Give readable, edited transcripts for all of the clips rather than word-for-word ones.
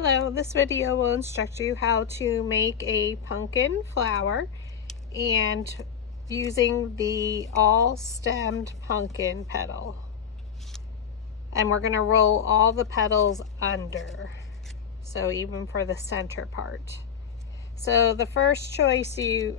Hello, this video will instruct you how to make a pumpkin flower and using the all stemmed pumpkin petal. And we're going to roll all the petals under, so even for the center part. So the first choice you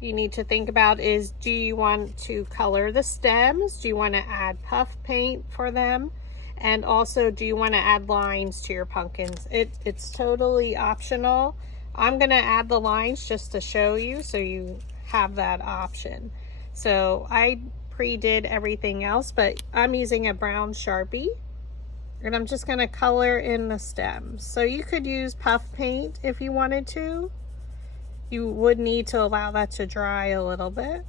need to think about is, do you want to color the stems? Do you want to add puff paint for them? And also, do you want to add lines to your pumpkins? It's totally optional. I'm going to add the lines just to show you so you have that option. So I pre-did everything else, but I'm using a brown Sharpie and I'm just going to color in the stems. So you could use puff paint if you wanted to. You would need to allow that to dry a little bit.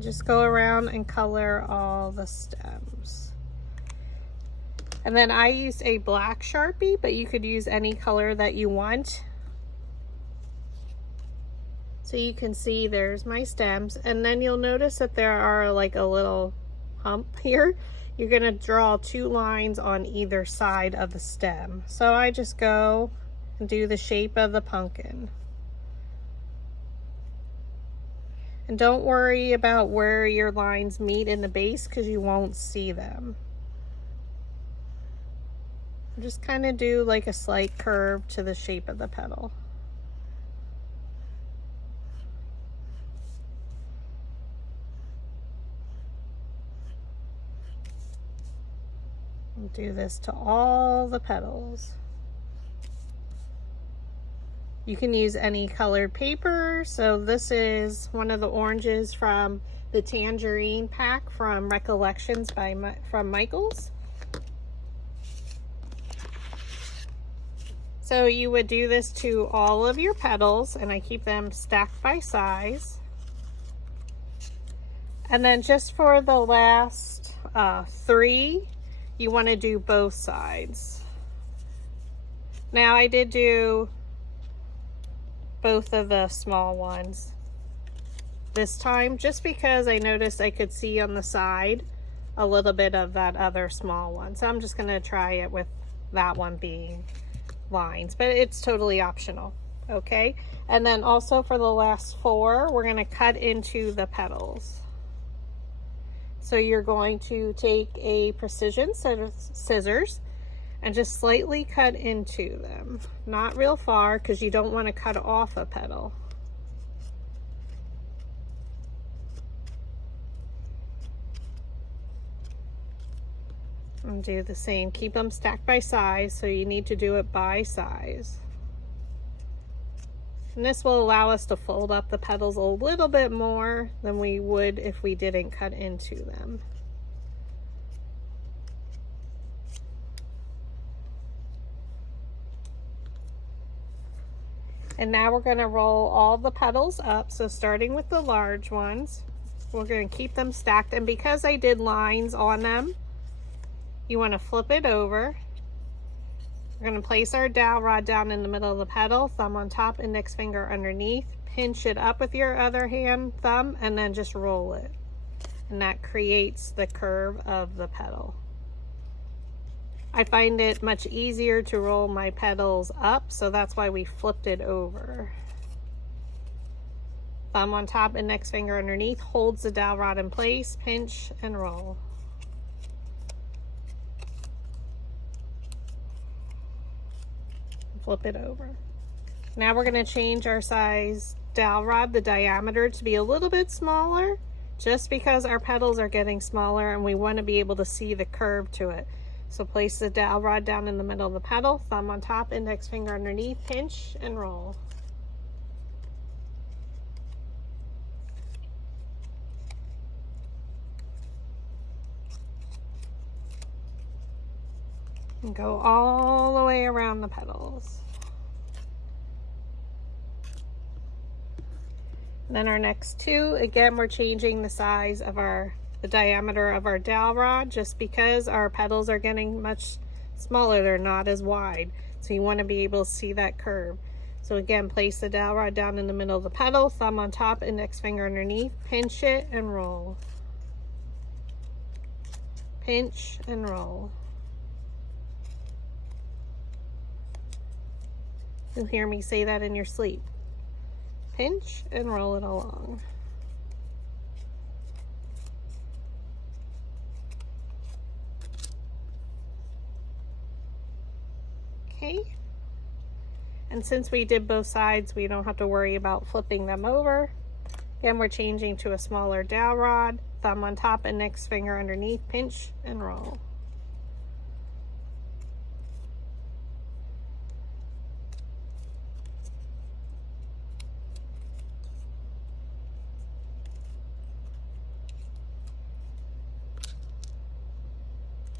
Just go around and color all the stems. And then I used a black Sharpie, but you could use any color that you want. So you can see there's my stems, and then you'll notice that there are like a little hump here. You're going to draw two lines on either side of the stem. So I just go and do the shape of the pumpkin. And don't worry about where your lines meet in the base because you won't see them. Just kind of do like a slight curve to the shape of the petal. I'll do this to all the petals. You can use any colored paper. So this is one of the oranges from the tangerine pack from Recollections from Michaels. So you would do this to all of your petals, and I keep them stacked by size. And then just for the last three, you want to do both sides. Now I did do both of the small ones this time, just because I noticed I could see on the side a little bit of that other small one. So I'm just going to try it with that one being lines, but it's totally optional. Okay, and then also for the last four, we're going to cut into the petals. So you're going to take a precision set of scissors and just slightly cut into them. Not real far because you don't want to cut off a petal. And do the same. Keep them stacked by size, so you need to do it by size. And this will allow us to fold up the petals a little bit more than we would if we didn't cut into them. And now we're going to roll all the petals up. So starting with the large ones, we're going to keep them stacked. And because I did lines on them, you want to flip it over. We're going to place our dowel rod down in the middle of the petal, thumb on top, index finger underneath. Pinch it up with your other hand, thumb, and then just roll it. And that creates the curve of the petal. I find it much easier to roll my petals up, so that's why we flipped it over. Thumb on top, index finger underneath, holds the dowel rod in place, pinch and roll. Flip it over. Now we're going to change our size dowel rod, the diameter, to be a little bit smaller, just because our petals are getting smaller and we want to be able to see the curve to it. So place the dowel rod down in the middle of the petal, thumb on top, index finger underneath, pinch and roll. And go all the way around the petals. And then our next two, again, we're changing the size of the diameter of our dowel rod, just because our petals are getting much smaller. They're not as wide. So you want to be able to see that curve. So again, place the dowel rod down in the middle of the petal, thumb on top, index finger underneath, pinch it and roll. pinch and roll. You'll hear me say that in your sleep. Pinch and roll it along. Okay. And since we did both sides, we don't have to worry about flipping them over. Again, we're changing to a smaller dowel rod, thumb on top, index finger underneath, pinch and roll.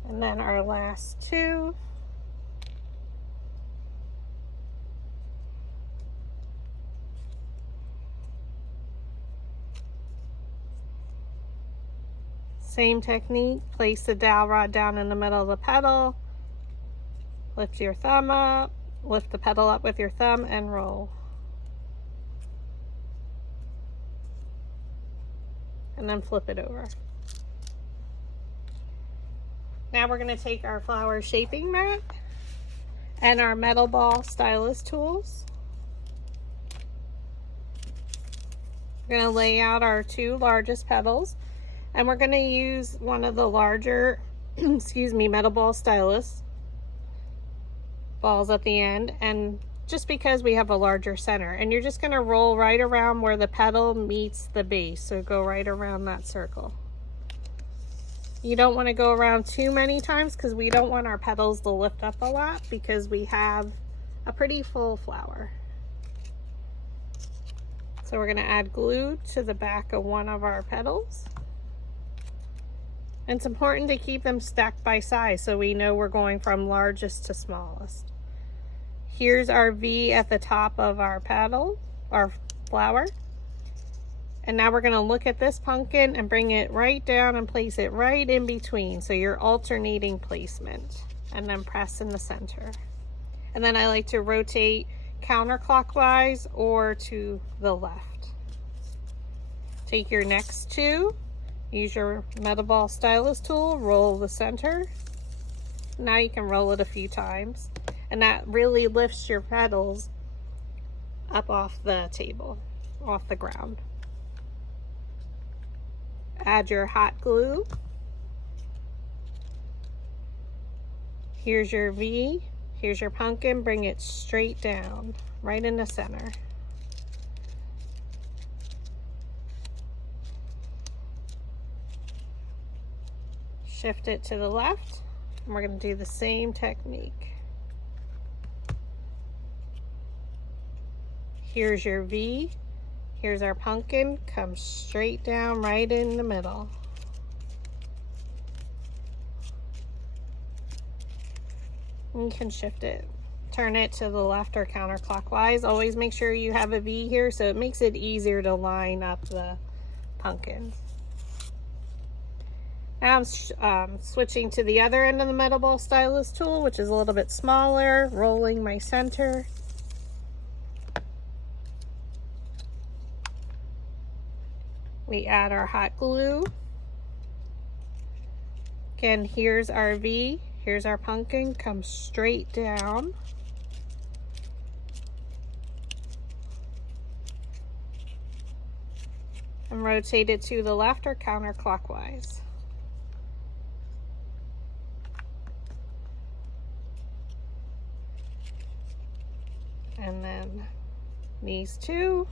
And then our last two. Same technique, place the dowel rod down in the middle of the petal, lift your thumb up, lift the petal up with your thumb and roll. And then flip it over. Now we're going to take our flower shaping mat and our metal ball stylus tools. We're going to lay out our two largest petals. And we're going to use one of the larger, metal ball stylus balls at the end, and just because we have a larger center. And you're just going to roll right around where the petal meets the base. So go right around that circle. You don't want to go around too many times because we don't want our petals to lift up a lot because we have a pretty full flower. So we're going to add glue to the back of one of our petals. And it's important to keep them stacked by size so we know we're going from largest to smallest. Here's our V at the top of our petal, our flower. And now we're going to look at this pumpkin and bring it right down and place it right in between. So you're alternating placement and then press in the center. And then I like to rotate counterclockwise or to the left. Take your next two. Use your metal ball stylus tool, roll the center. Now you can roll it a few times. And that really lifts your petals up off the table, off the ground. Add your hot glue. Here's your V. Here's your pumpkin. Bring it straight down, right in the center. Shift it to the left, and we're going to do the same technique. Here's your V, here's our pumpkin, come straight down right in the middle. And you can shift it, turn it to the left or counterclockwise. Always make sure you have a V here so it makes it easier to line up the pumpkins. Now I'm switching to the other end of the metal ball stylus tool, which is a little bit smaller, rolling my center. We add our hot glue. Again, here's our V, here's our pumpkin, come straight down. And rotate it to the left or counterclockwise. And then these two.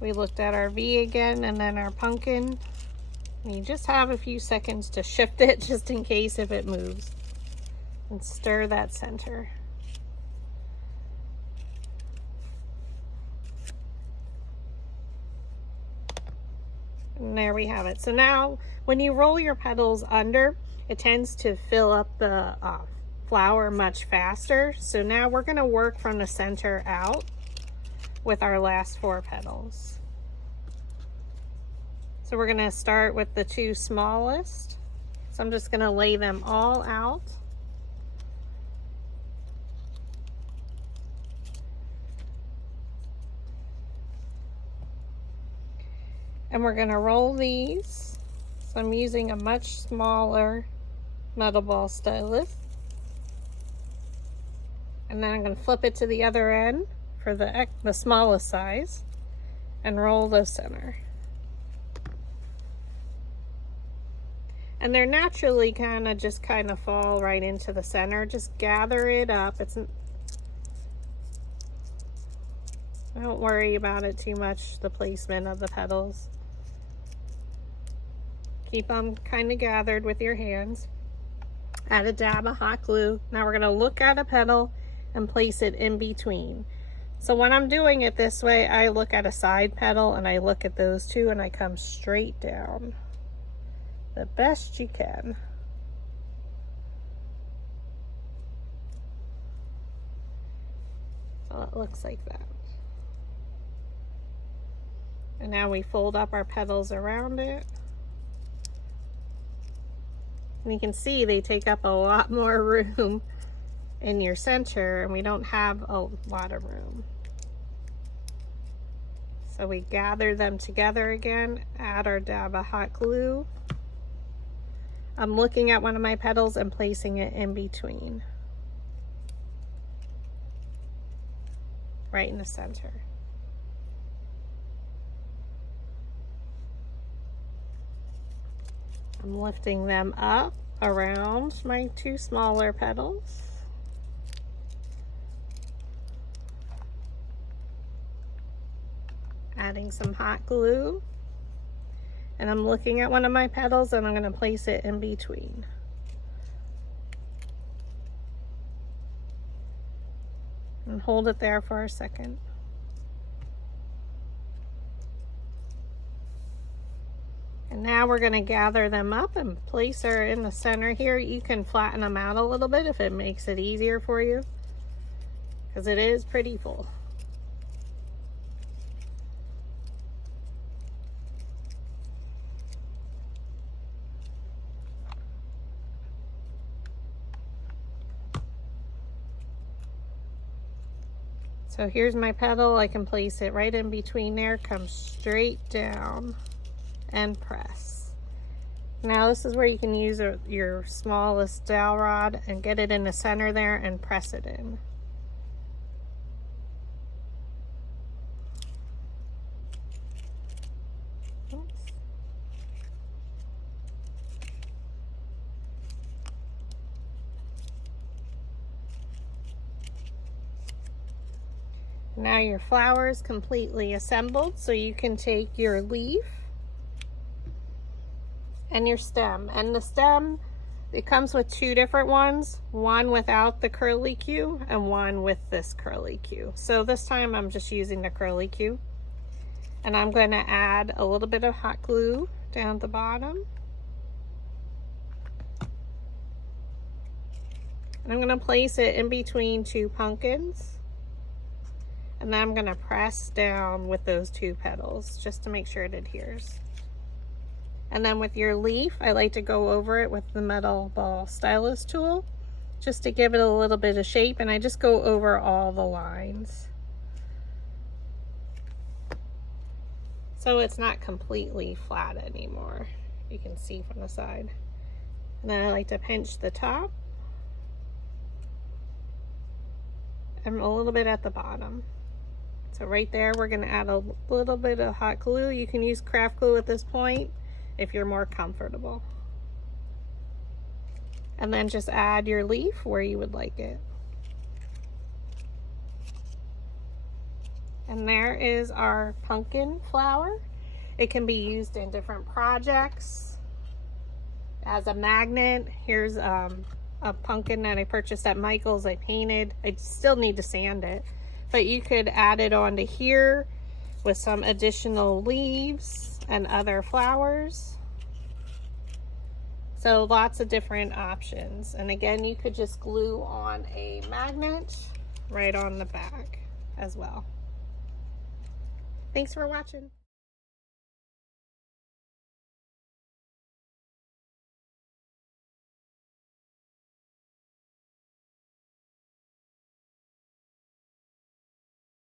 We looked at our V again and then our pumpkin. And you just have a few seconds to shift it just in case if it moves. And stir that center. And there we have it. So now when you roll your petals under, it tends to fill up the flower much faster. So now we're going to work from the center out with our last four petals. So we're going to start with the two smallest. So I'm just going to lay them all out. And we're going to roll these. So I'm using a much smaller metal ball stylus. And then I'm going to flip it to the other end for the smallest size and roll the center. And they're naturally kind of fall right into the center. Just gather it up. Don't worry about it too much, the placement of the petals. Keep them kind of gathered with your hands. Add a dab of hot glue. Now we're going to look at a petal and place it in between. So when I'm doing it this way, I look at a side petal and I look at those two and I come straight down the best you can. So it looks like that. And now we fold up our petals around it. And you can see they take up a lot more room in your center, and we don't have a lot of room. So we gather them together again, add our dab of hot glue. I'm looking at one of my petals and placing it in between, right in the center. I'm lifting them up around my two smaller petals. Adding some hot glue. And I'm looking at one of my petals and I'm going to place it in between. And hold it there for a second. And now we're going to gather them up and place her in the center here. You can flatten them out a little bit if it makes it easier for you, because it is pretty full. So here's my petal. I can place it right in between there, come straight down and press. Now this is where you can use your smallest dowel rod and get it in the center there and press it in. Oops. Now your flower is completely assembled, so you can take your leaf and your stem. And the stem, it comes with two different ones, one without the curly Q and one with this curly Q. So this time I'm just using the curly Q. And I'm going to add a little bit of hot glue down the bottom. And I'm going to place it in between two pumpkins. And then I'm going to press down with those two petals just to make sure it adheres. And then with your leaf, I like to go over it with the metal ball stylus tool just to give it a little bit of shape, and I just go over all the lines so it's not completely flat anymore. You can see from the side. And then I like to pinch the top and a little bit at the bottom. So right there, we're going to add a little bit of hot glue. You can use craft glue at this point if you're more comfortable. And then just add your leaf where you would like it. And there is our pumpkin flower. It can be used in different projects. As a magnet, here's a pumpkin that I purchased at Michael's. I painted. I still need to sand it. But you could add it onto here with some additional leaves and other flowers. So lots of different options. And again, you could just glue on a magnet right on the back as well. Thanks for watching.